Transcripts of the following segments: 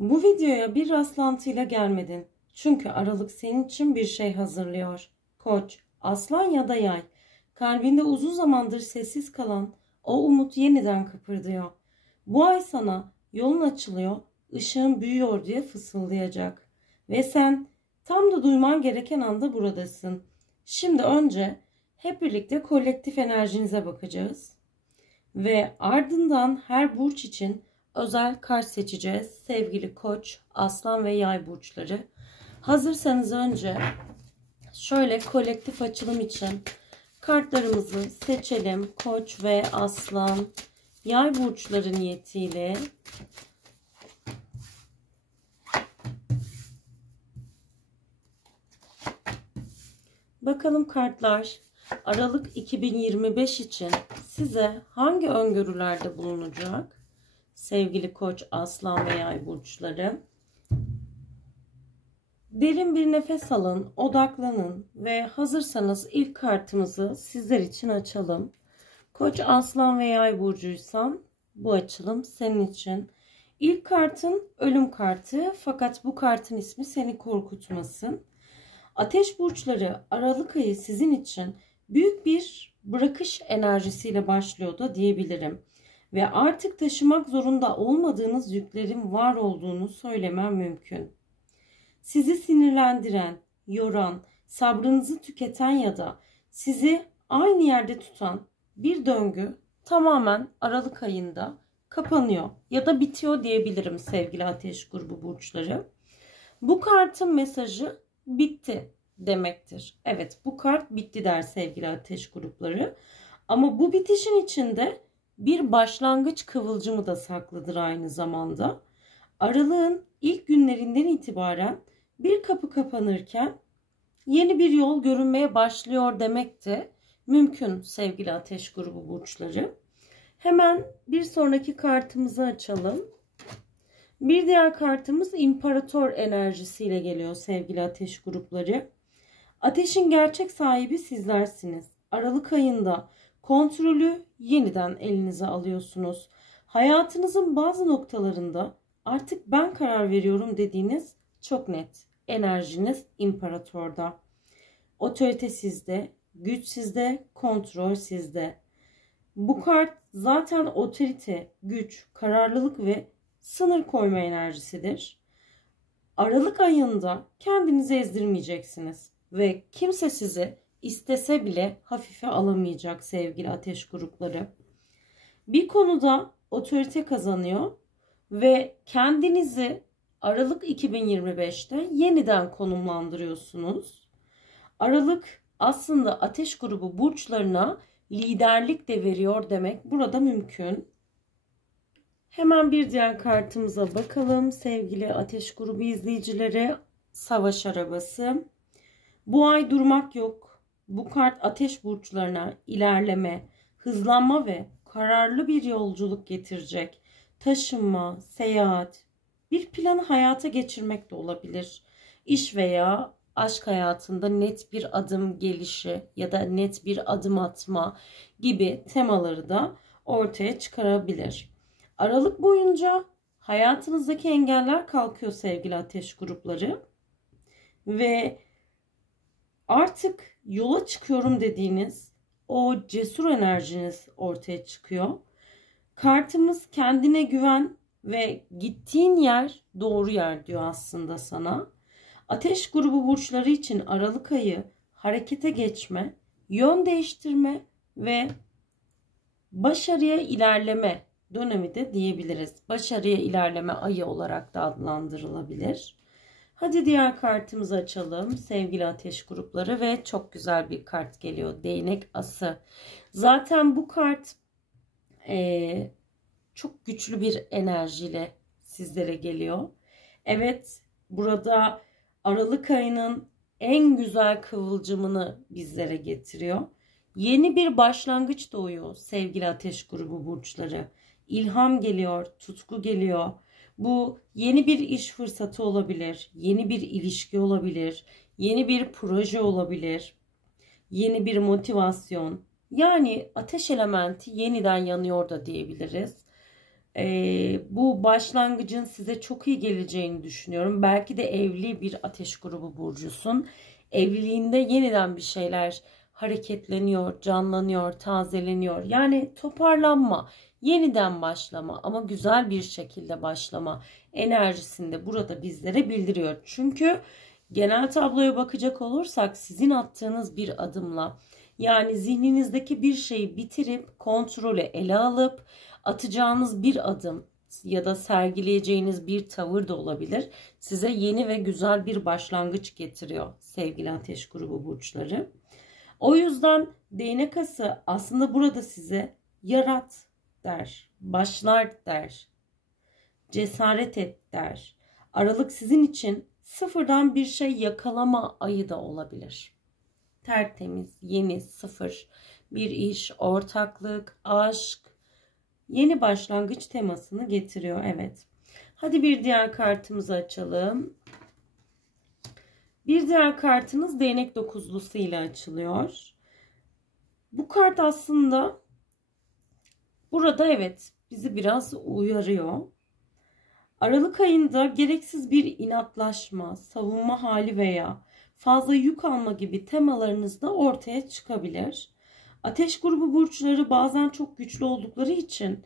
Bu videoya bir rastlantıyla gelmedin. Çünkü Aralık senin için bir şey hazırlıyor. Koç, Aslan ya da Yay. Kalbinde uzun zamandır sessiz kalan o umut yeniden kıpırdıyor. Bu ay sana yolun açılıyor, ışığın büyüyor diye fısıldayacak. Ve sen tam da duyman gereken anda buradasın. Şimdi önce hep birlikte kolektif enerjinize bakacağız. Ve ardından her burç için özel kart seçeceğiz. Sevgili Koç, Aslan ve Yay burçları. Hazırsanız önce şöyle kolektif açılım için kartlarımızı seçelim. Koç ve Aslan, Yay burçları niyetiyle. Bakalım kartlar Aralık 2025 için size hangi öngörülerde bulunacak? Sevgili Koç, Aslan ve Yay burçları. Derin bir nefes alın, odaklanın ve hazırsanız ilk kartımızı sizler için açalım. Koç, Aslan ve Yay burcuysan bu açılım senin için. İlk kartın ölüm kartı, fakat bu kartın ismi seni korkutmasın. Ateş burçları Aralık ayı sizin için büyük bir bırakış enerjisiyle başlıyor da diyebilirim. Ve artık taşımak zorunda olmadığınız yüklerin var olduğunu söylemem mümkün. Sizi sinirlendiren, yoran, sabrınızı tüketen ya da sizi aynı yerde tutan bir döngü tamamen Aralık ayında kapanıyor ya da bitiyor diyebilirim sevgili Ateş grubu burçları. Bu kartın mesajı bitti demektir. Evet, bu kart bitti der sevgili Ateş grupları. Ama bu bitişin içinde bir başlangıç kıvılcımı da saklıdır aynı zamanda. Aralığın ilk günlerinden itibaren bir kapı kapanırken yeni bir yol görünmeye başlıyor demek de mümkün sevgili Ateş grubu burçları. Hemen bir sonraki kartımızı açalım. Bir diğer kartımız İmparator enerjisiyle geliyor sevgili Ateş grupları. Ateşin gerçek sahibi sizlersiniz. Aralık ayında kontrolü yeniden elinize alıyorsunuz. Hayatınızın bazı noktalarında artık ben karar veriyorum dediğiniz çok net. Enerjiniz imparatorda. Otorite sizde, güç sizde, kontrol sizde. Bu kart zaten otorite, güç, kararlılık ve sınır koyma enerjisidir. Aralık ayında kendinizi ezdirmeyeceksiniz ve kimse sizi istese bile hafife alamayacak sevgili Ateş grupları. Bir konuda otorite kazanıyor ve kendinizi Aralık 2025'te yeniden konumlandırıyorsunuz. Aralık aslında Ateş grubu burçlarına liderlik de veriyor demek burada mümkün. Hemen bir diğer kartımıza bakalım sevgili Ateş grubu izleyicileri. Savaş arabası. Bu ay durmak yok. Bu kart Ateş burçlarına ilerleme, hızlanma ve kararlı bir yolculuk getirecek. Taşınma, seyahat, bir planı hayata geçirmek de olabilir. İş veya aşk hayatında net bir adım gelişi ya da net bir adım atma gibi temaları da ortaya çıkarabilir. Aralık boyunca hayatınızdaki engeller kalkıyor sevgili Ateş grupları ve artık yola çıkıyorum dediğiniz o cesur enerjiniz ortaya çıkıyor. Kartımız kendine güven ve gittiğin yer doğru yer diyor aslında sana. Ateş grubu burçları için Aralık ayı harekete geçme, yön değiştirme ve başarıya ilerleme dönemi de diyebiliriz. Başarıya ilerleme ayı olarak da adlandırılabilir. Hadi diğer kartımızı açalım sevgili Ateş grupları ve çok güzel bir kart geliyor. Değnek ası. Zaten bu kart çok güçlü bir enerjiyle sizlere geliyor. Evet, burada Aralık ayının en güzel kıvılcımını bizlere getiriyor. Yeni bir başlangıç doğuyor sevgili Ateş grubu burçları. İlham geliyor, tutku geliyor. Bu yeni bir iş fırsatı olabilir, yeni bir ilişki olabilir, yeni bir proje olabilir, yeni bir motivasyon. Yani ateş elementi yeniden yanıyor da diyebiliriz. Bu başlangıcın size çok iyi geleceğini düşünüyorum. Belki de evli bir ateş grubu burcusun. Evliliğinde yeniden bir şeyler hareketleniyor, canlanıyor, tazeleniyor. Yani toparlanma, yeniden başlama ama güzel bir şekilde başlama enerjisinde burada bizlere bildiriyor. Çünkü genel tabloya bakacak olursak sizin attığınız bir adımla, yani zihninizdeki bir şeyi bitirip kontrolü ele alıp atacağınız bir adım ya da sergileyeceğiniz bir tavır da olabilir, size yeni ve güzel bir başlangıç getiriyor sevgili ateş grubu burçları. O yüzden değnek ası aslında burada size yarat der, başlar der, cesaret et der. Aralık sizin için sıfırdan bir şey yakalama ayı da olabilir. Tertemiz, yeni, sıfır bir iş, ortaklık, aşk, yeni başlangıç temasını getiriyor. Evet. Hadi bir diğer kartımızı açalım. Bir diğer kartımız değnek dokuzlusu ile açılıyor. Bu kart aslında burada evet bizi biraz uyarıyor. Aralık ayında gereksiz bir inatlaşma, savunma hali veya fazla yük alma gibi temalarınız da ortaya çıkabilir. Ateş grubu burçları bazen çok güçlü oldukları için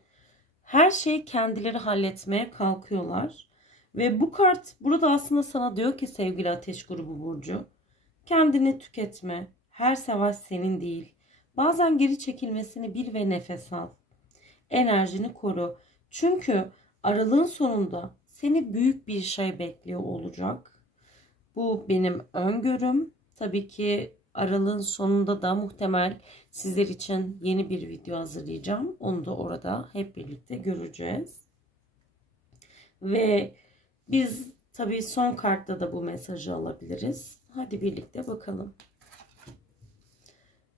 her şeyi kendileri halletmeye kalkıyorlar. Ve bu kart burada aslında sana diyor ki sevgili ateş grubu burcu, kendini tüketme, her savaş senin değil. Bazen geri çekilmesini bil ve nefes al. Enerjini koru. Çünkü aralığın sonunda seni büyük bir şey bekliyor olacak. Bu benim öngörüm. Tabii ki aralığın sonunda da muhtemel sizler için yeni bir video hazırlayacağım. Onu da orada hep birlikte göreceğiz. Ve biz tabii son kartta da bu mesajı alabiliriz. Hadi birlikte bakalım.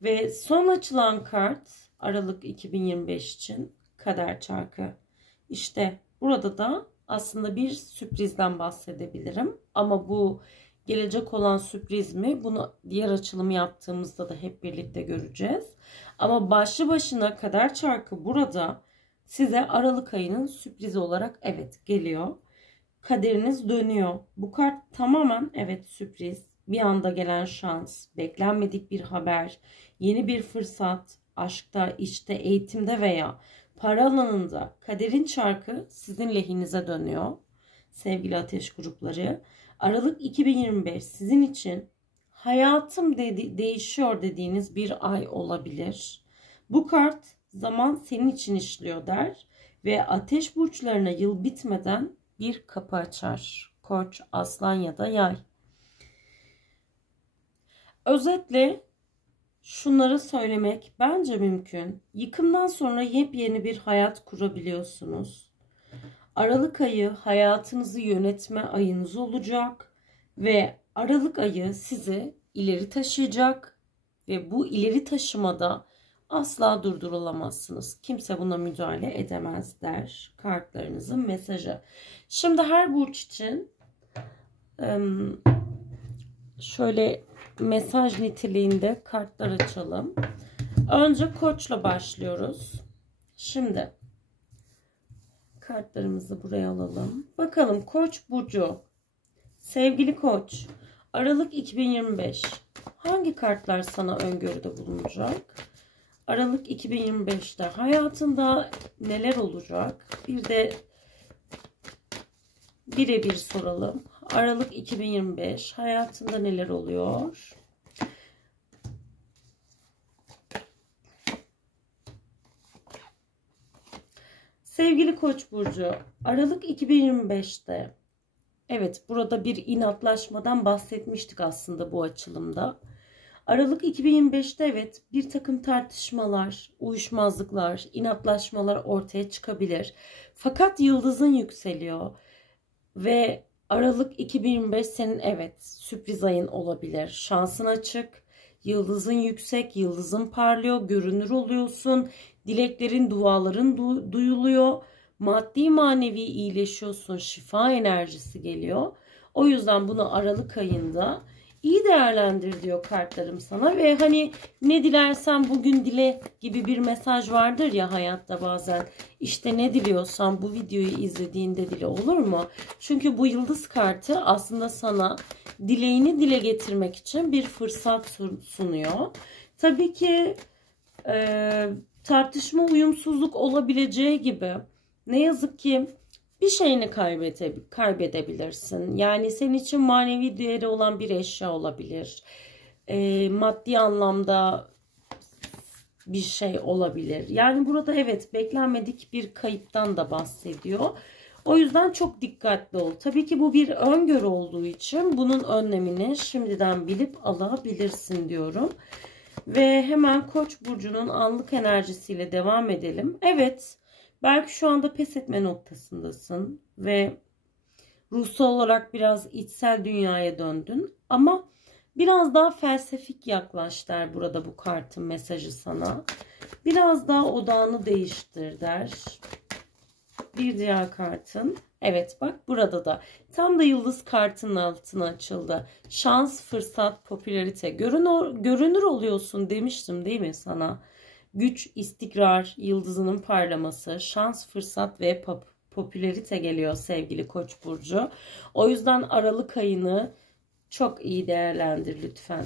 Ve son açılan kart Aralık 2025 için kader çarkı. İşte burada da aslında bir sürprizden bahsedebilirim. Ama bu gelecek olan sürpriz mi? Bunu diğer açılımı yaptığımızda da hep birlikte göreceğiz. Ama başlı başına kader çarkı burada size Aralık ayının sürprizi olarak evet geliyor. Kaderiniz dönüyor. Bu kart tamamen evet sürpriz. Bir anda gelen şans, beklenmedik bir haber, yeni bir fırsat, aşkta, işte, eğitimde veya para alanında kaderin çarkı sizin lehinize dönüyor. Sevgili ateş grupları, Aralık 2025 sizin için hayatım değişiyor dediğiniz bir ay olabilir. Bu kart zaman senin için işliyor der ve ateş burçlarına yıl bitmeden bir kapı açar. Koç, aslan ya da yay. Özetle şunları söylemek bence mümkün. Yıkımdan sonra yepyeni bir hayat kurabiliyorsunuz. Aralık ayı hayatınızı yönetme ayınız olacak ve Aralık ayı sizi ileri taşıyacak ve bu ileri taşımada asla durdurulamazsınız. Kimse buna müdahale edemez der kartlarınızın mesajı. Şimdi her burç için şöyle mesaj niteliğinde kartlar açalım. Önce Koç'la başlıyoruz. Şimdi kartlarımızı buraya alalım. Bakalım Koç burcu. Sevgili Koç, Aralık 2025. Hangi kartlar sana öngörüde bulunacak? Aralık 2025'te hayatında neler olacak? Bir de birebir soralım. Aralık 2025 hayatında neler oluyor? Sevgili Koç burcu, Aralık 2025'te evet burada bir inatlaşmadan bahsetmiştik aslında bu açılımda. Aralık 2025'te evet bir takım tartışmalar, uyuşmazlıklar, inatlaşmalar ortaya çıkabilir. Fakat yıldızın yükseliyor ve Aralık 2025 senin evet sürpriz ayın olabilir. Şansın açık, yıldızın yüksek, yıldızın parlıyor, görünür oluyorsun. Dileklerin, duaların duyuluyor. Maddi manevi iyileşiyorsun, şifa enerjisi geliyor. O yüzden bunu Aralık ayında İyi değerlendir diyor kartlarım sana ve hani ne dilersen bugün dile gibi bir mesaj vardır ya hayatta bazen. İşte ne diliyorsan bu videoyu izlediğinde dile, olur mu? Çünkü bu yıldız kartı aslında sana dileğini dile getirmek için bir fırsat sunuyor. Tabii ki tartışma, uyumsuzluk olabileceği gibi ne yazık ki bir şeyini kaybedebilirsin. Yani senin için manevi değeri olan bir eşya olabilir. Maddi anlamda bir şey olabilir. Yani burada evet beklenmedik bir kayıptan da bahsediyor. O yüzden çok dikkatli ol. Tabii ki bu bir öngörü olduğu için bunun önlemini şimdiden bilip alabilirsin diyorum. Ve hemen Koç burcunun anlık enerjisiyle devam edelim. Evet, belki şu anda pes etme noktasındasın ve ruhsal olarak biraz içsel dünyaya döndün ama biraz daha felsefik yaklaş der burada bu kartın mesajı sana. Biraz daha odağını değiştir der. Bir diğer kartın. Evet bak burada da tam da yıldız kartının altına açıldı. Şans, fırsat, popülarite. Görünür oluyorsun demiştim değil mi sana? Güç, istikrar, yıldızının parlaması, şans, fırsat ve popülarite geliyor sevgili Koç burcu. O yüzden Aralık ayını çok iyi değerlendir lütfen.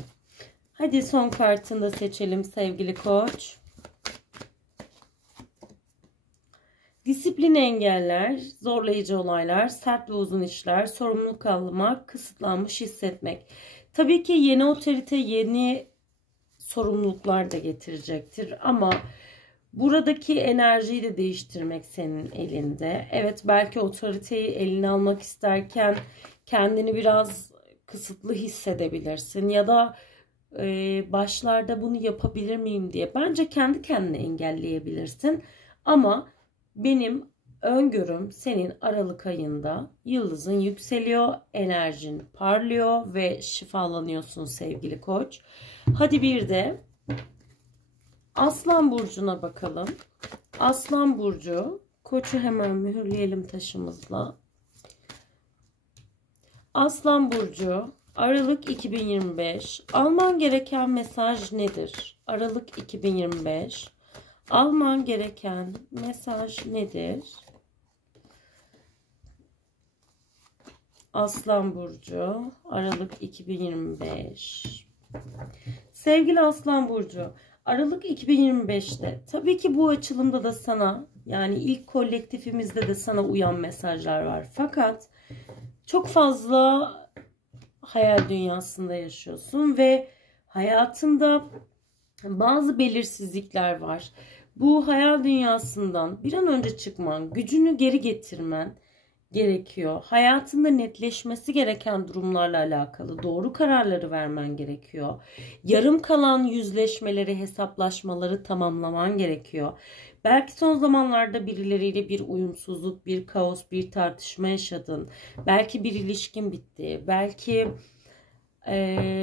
Hadi son kartını da seçelim sevgili Koç. Disiplin engeller, zorlayıcı olaylar, sert ve uzun işler, sorumluluk almak, kısıtlanmış hissetmek. Tabii ki yeni otorite, yeni sorumluluklar da getirecektir ama buradaki enerjiyi de değiştirmek senin elinde. Evet belki otoriteyi eline almak isterken kendini biraz kısıtlı hissedebilirsin ya da başlarda bunu yapabilir miyim diye bence kendi kendine engelleyebilirsin ama benim öngörüm senin Aralık ayında yıldızın yükseliyor, enerjin parlıyor ve şifalanıyorsun sevgili Koç. Hadi bir de Aslan burcuna bakalım. Aslan burcu, Koç'u hemen mühürleyelim taşımızla. Aslan burcu, Aralık 2025. Alman gereken mesaj nedir? Aralık 2025. Alman gereken mesaj nedir? Aslan burcu, Aralık 2025. Sevgili Aslan burcu, Aralık 2025'te tabii ki bu açılımda da sana, yani ilk kolektifimizde de sana uyan mesajlar var. Fakat çok fazla hayal dünyasında yaşıyorsun ve hayatında bazı belirsizlikler var. Bu hayal dünyasından bir an önce çıkman, gücünü geri getirmen gerekiyor. Hayatında netleşmesi gereken durumlarla alakalı doğru kararları vermen gerekiyor. Yarım kalan yüzleşmeleri, hesaplaşmaları tamamlaman gerekiyor. Belki son zamanlarda birileriyle bir uyumsuzluk, bir kaos, bir tartışma yaşadın. Belki bir ilişkin bitti. Belki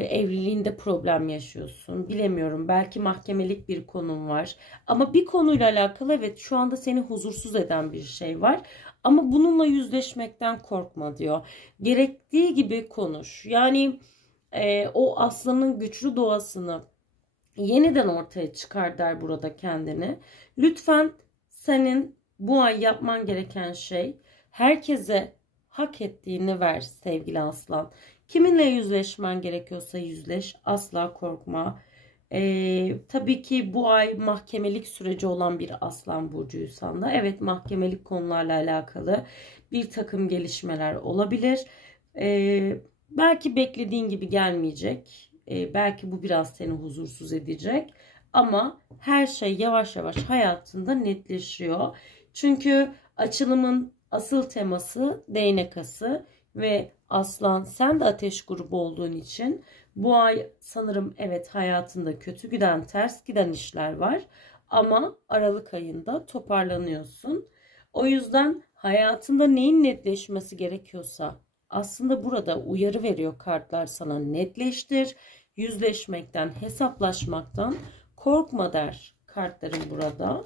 evliliğinde problem yaşıyorsun. Bilemiyorum. Belki mahkemelik bir konun var. Ama bir konuyla alakalı evet şu anda seni huzursuz eden bir şey var. Ama bununla yüzleşmekten korkma diyor. Gerektiği gibi konuş. Yani o aslanın güçlü doğasını yeniden ortaya çıkar der burada kendini. Lütfen senin bu ay yapman gereken şey herkese hak ettiğini ver sevgili aslan. Kiminle yüzleşmen gerekiyorsa yüzleş. Asla korkma. Tabii ki bu ay mahkemelik süreci olan bir aslan burcuysan da evet mahkemelik konularla alakalı bir takım gelişmeler olabilir. Belki beklediğin gibi gelmeyecek. Belki bu biraz seni huzursuz edecek. Ama her şey yavaş yavaş hayatında netleşiyor. Çünkü açılımın asıl teması değnek ası ve aslan sen de ateş grubu olduğun için bu ay sanırım evet hayatında kötü giden, ters giden işler var. Ama Aralık ayında toparlanıyorsun. O yüzden hayatında neyin netleşmesi gerekiyorsa aslında burada uyarı veriyor kartlar sana, netleştir. Yüzleşmekten, hesaplaşmaktan korkma der kartların burada.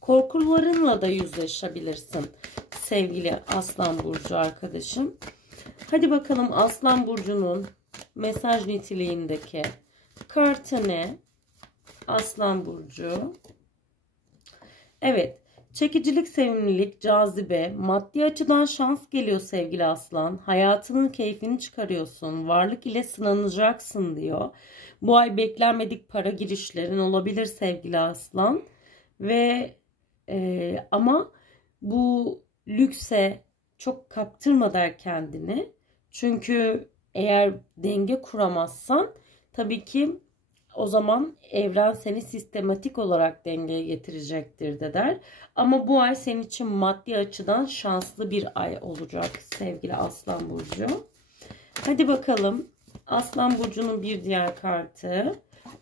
Korkularınla da yüzleşebilirsin sevgili Aslan burcu arkadaşım. Hadi bakalım Aslan burcunun Mesaj niteliğindeki kartı ne? Aslan burcu. Evet. Çekicilik, sevimlilik, cazibe, maddi açıdan şans geliyor sevgili aslan. Hayatının keyfini çıkarıyorsun. Varlık ile sınanacaksın diyor. Bu ay beklenmedik para girişlerin olabilir sevgili aslan. Ve ama bu lükse çok kaptırma der kendini. Çünkü eğer denge kuramazsan tabii ki o zaman evren seni sistematik olarak dengeye getirecektir de der. Ama bu ay senin için maddi açıdan şanslı bir ay olacak sevgili Aslan Burcu. Hadi bakalım. Aslan Burcu'nun bir diğer kartı.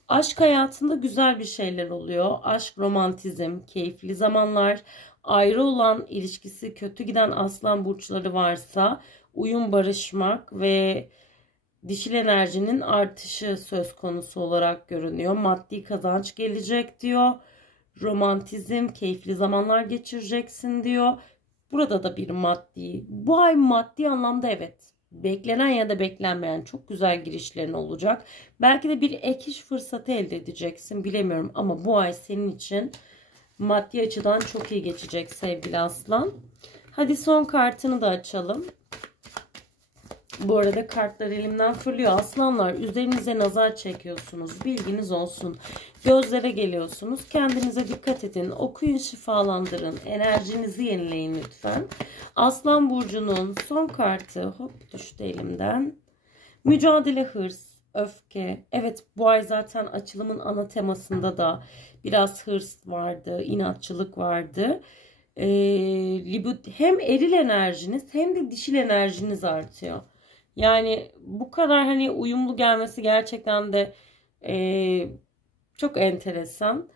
Aşk hayatında güzel bir şeyler oluyor. Aşk, romantizm, keyifli zamanlar. Ayrı olan, ilişkisi kötü giden aslan burçları varsa uyum, barışmak ve dişil enerjinin artışı söz konusu olarak görünüyor. Maddi kazanç gelecek diyor. Romantizm, keyifli zamanlar geçireceksin diyor. Burada da bir maddi. Bu ay maddi anlamda evet. Beklenen ya da beklenmeyen çok güzel girişlerin olacak. Belki de bir ek iş fırsatı elde edeceksin. Bilemiyorum ama bu ay senin için maddi açıdan çok iyi geçecek sevgili aslan. Hadi son kartını da açalım. Bu arada kartlar elimden fırlıyor. Aslanlar, üzerinize nazar çekiyorsunuz. Bilginiz olsun. Gözlere geliyorsunuz. Kendinize dikkat edin. Okuyun, şifalandırın. Enerjinizi yenileyin lütfen. Aslan burcunun son kartı. Hop, düştü elimden. Mücadele, hırs, öfke. Evet, bu ay zaten açılımın ana temasında da biraz hırs vardı. İnatçılık vardı. Hem eril enerjiniz hem de dişil enerjiniz artıyor. Yani bu kadar hani uyumlu gelmesi gerçekten de çok enteresan.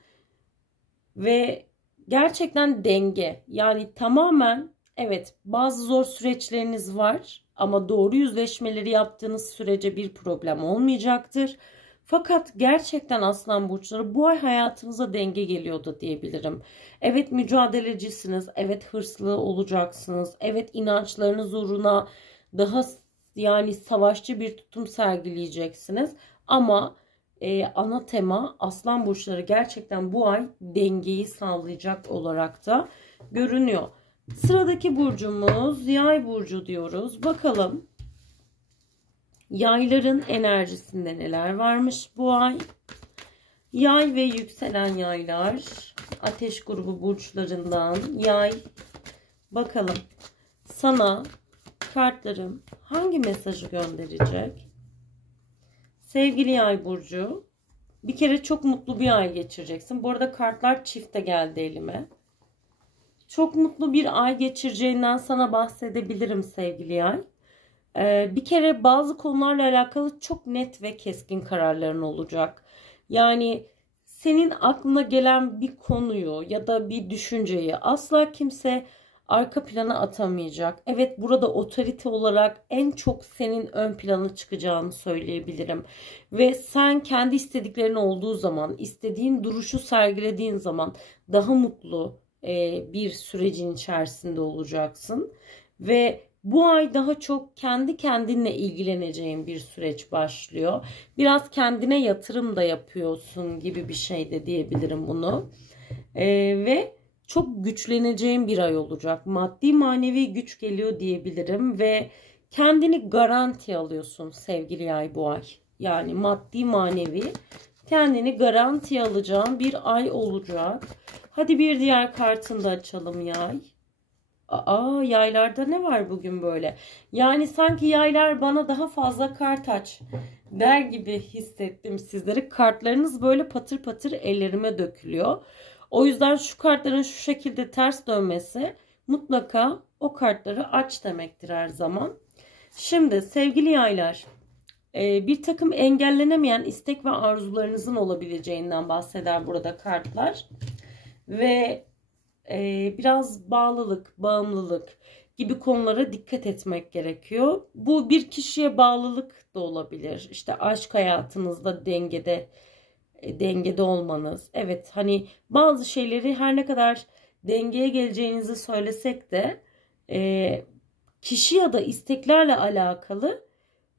Ve gerçekten denge. Yani tamamen evet, bazı zor süreçleriniz var. Ama doğru yüzleşmeleri yaptığınız sürece bir problem olmayacaktır. Fakat gerçekten aslan burçları bu ay hayatınıza denge geliyor da diyebilirim. Evet, mücadelecisiniz. Evet, hırslı olacaksınız. Evet, inançlarınız uğruna daha yani savaşçı bir tutum sergileyeceksiniz. Ama ana tema aslan burçları gerçekten bu ay dengeyi sağlayacak olarak da görünüyor. Sıradaki burcumuz Yay burcu diyoruz. Bakalım yayların enerjisinde neler varmış bu ay? Yay ve yükselen yaylar, ateş grubu burçlarından yay. Bakalım sana kartlarım hangi mesajı gönderecek? Sevgili Yay burcu, bir kere çok mutlu bir ay geçireceksin. Bu arada kartlar çifte geldi elime. Çok mutlu bir ay geçireceğinden sana bahsedebilirim sevgili Yay. Bir kere bazı konularla alakalı çok net ve keskin kararların olacak. Yani senin aklına gelen bir konuyu ya da bir düşünceyi asla kimse arka plana atamayacak. Evet, burada otorite olarak en çok senin ön plana çıkacağını söyleyebilirim. Ve sen kendi istediklerin olduğu zaman, istediğin duruşu sergilediğin zaman daha mutlu bir sürecin içerisinde olacaksın. Ve bu ay daha çok kendi kendinle ilgileneceğin bir süreç başlıyor. Biraz kendine yatırım da yapıyorsun gibi bir şey de diyebilirim bunu. Ve çok güçleneceğin bir ay olacak. Maddi manevi güç geliyor diyebilirim ve kendini garanti alıyorsun sevgili Yay bu ay. Yani maddi manevi kendini garanti alacağın bir ay olacak. Hadi bir diğer kartını da açalım Yay. Yaylarda ne var bugün böyle? Yani sanki yaylar bana daha fazla kart aç der gibi hissettim sizleri. Kartlarınız böyle patır patır ellerime dökülüyor. O yüzden şu kartların şu şekilde ters dönmesi mutlaka o kartları aç demektir her zaman. Şimdi sevgili yaylar, bir takım engellenemeyen istek ve arzularınızın olabileceğinden bahseder burada kartlar. Ve biraz bağlılık, bağımlılık gibi konulara dikkat etmek gerekiyor. Bu bir kişiye bağlılık da olabilir. İşte aşk hayatınızda dengede olmanız. Evet, hani bazı şeyleri her ne kadar dengeye geleceğinizi söylesek de kişi ya da isteklerle alakalı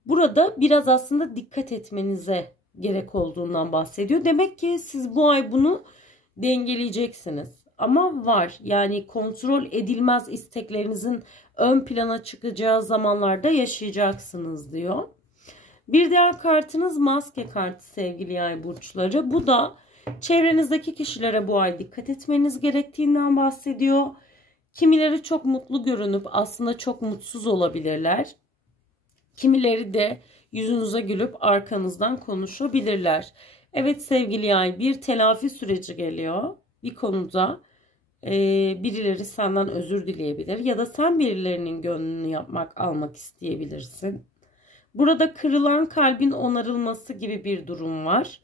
Burada biraz aslında dikkat etmenize gerek olduğundan bahsediyor. Demek ki siz bu ay bunu dengeleyeceksiniz. Ama var, yani kontrol edilmez isteklerinizin ön plana çıkacağı zamanlarda yaşayacaksınız diyor. Bir diğer kartınız maske kartı sevgili yay burçları. Bu da çevrenizdeki kişilere bu ay dikkat etmeniz gerektiğinden bahsediyor. Kimileri çok mutlu görünüp aslında çok mutsuz olabilirler. Kimileri de yüzünüze gülüp arkanızdan konuşabilirler. Evet sevgili yay, bir telafi süreci geliyor. Bir konuda birileri senden özür dileyebilir ya da sen birilerinin gönlünü almak isteyebilirsin. Burada kırılan kalbin onarılması gibi bir durum var.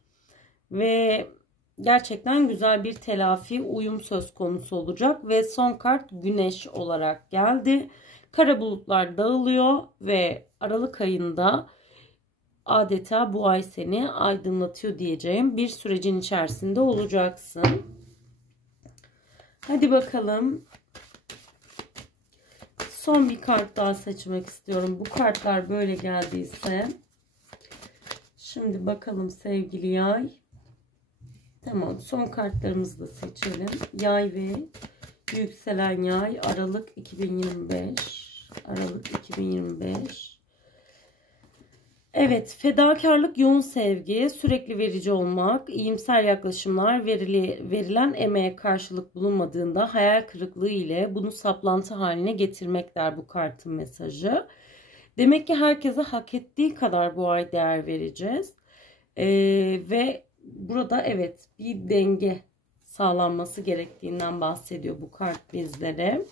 Ve gerçekten güzel bir telafi, uyum söz konusu olacak. Ve son kart güneş olarak geldi. Kara bulutlar dağılıyor ve Aralık ayında adeta bu ay seni aydınlatıyor diyeceğim bir sürecin içerisinde olacaksın. Hadi bakalım. Son bir kart daha seçmek istiyorum. Bu kartlar böyle geldiyse. Şimdi bakalım sevgili yay. Tamam, son kartlarımızı da seçelim. Yay ve yükselen yay, Aralık 2025. Aralık 2025. Evet, fedakarlık, yoğun sevgi, sürekli verici olmak, iyimser yaklaşımlar, verilen emeğe karşılık bulunmadığında hayal kırıklığı ile bunu saplantı haline getirmek der bu kartın mesajı. Demek ki herkese hak ettiği kadar bu ay değer vereceğiz. Ve burada evet bir denge sağlanması gerektiğinden bahsediyor bu kart bizlere.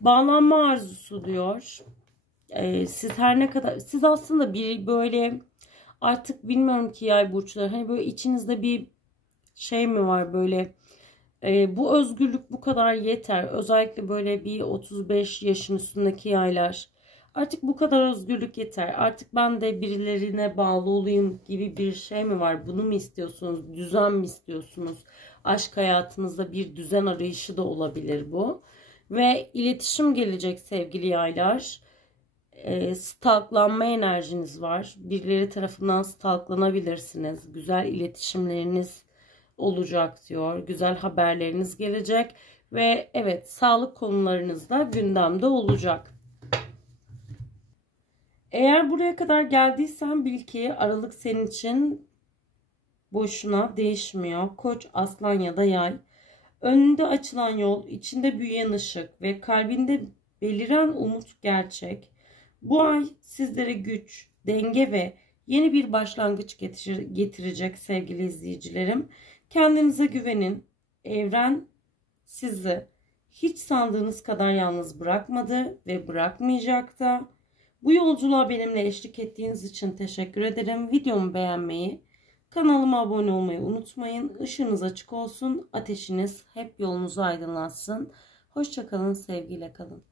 Bağlanma arzusu diyor. Siz her ne kadar, siz aslında bir böyle artık bilmiyorum ki yay burçları, hani böyle içinizde bir şey mi var böyle, bu özgürlük bu kadar yeter. Özellikle böyle bir 35 yaşın üstündeki yaylar, artık bu kadar özgürlük yeter. Artık ben de birilerine bağlı olayım gibi bir şey mi var? Bunu mu istiyorsunuz? Düzen mi istiyorsunuz? Aşk hayatınızda bir düzen arayışı da olabilir bu. Ve iletişim gelecek sevgili yaylar. Stalklanma enerjiniz var. Birileri tarafından stalklanabilirsiniz. Güzel iletişimleriniz olacak diyor. Güzel haberleriniz gelecek. Ve evet, sağlık konularınız da gündemde olacak. Eğer buraya kadar geldiysen bil ki Aralık senin için boşuna değişmiyor. Koç, aslan ya da yay. Önünde açılan yol, içinde büyüyen ışık ve kalbinde beliren umut gerçek. Bu ay sizlere güç, denge ve yeni bir başlangıç getirecek sevgili izleyicilerim. Kendinize güvenin. Evren sizi hiç sandığınız kadar yalnız bırakmadı ve bırakmayacak da. Bu yolculuğa benimle eşlik ettiğiniz için teşekkür ederim. Videomu beğenmeyi, kanalıma abone olmayı unutmayın. Işığınız açık olsun, ateşiniz hep yolunuzu aydınlatsın. Hoşça kalın, sevgiyle kalın.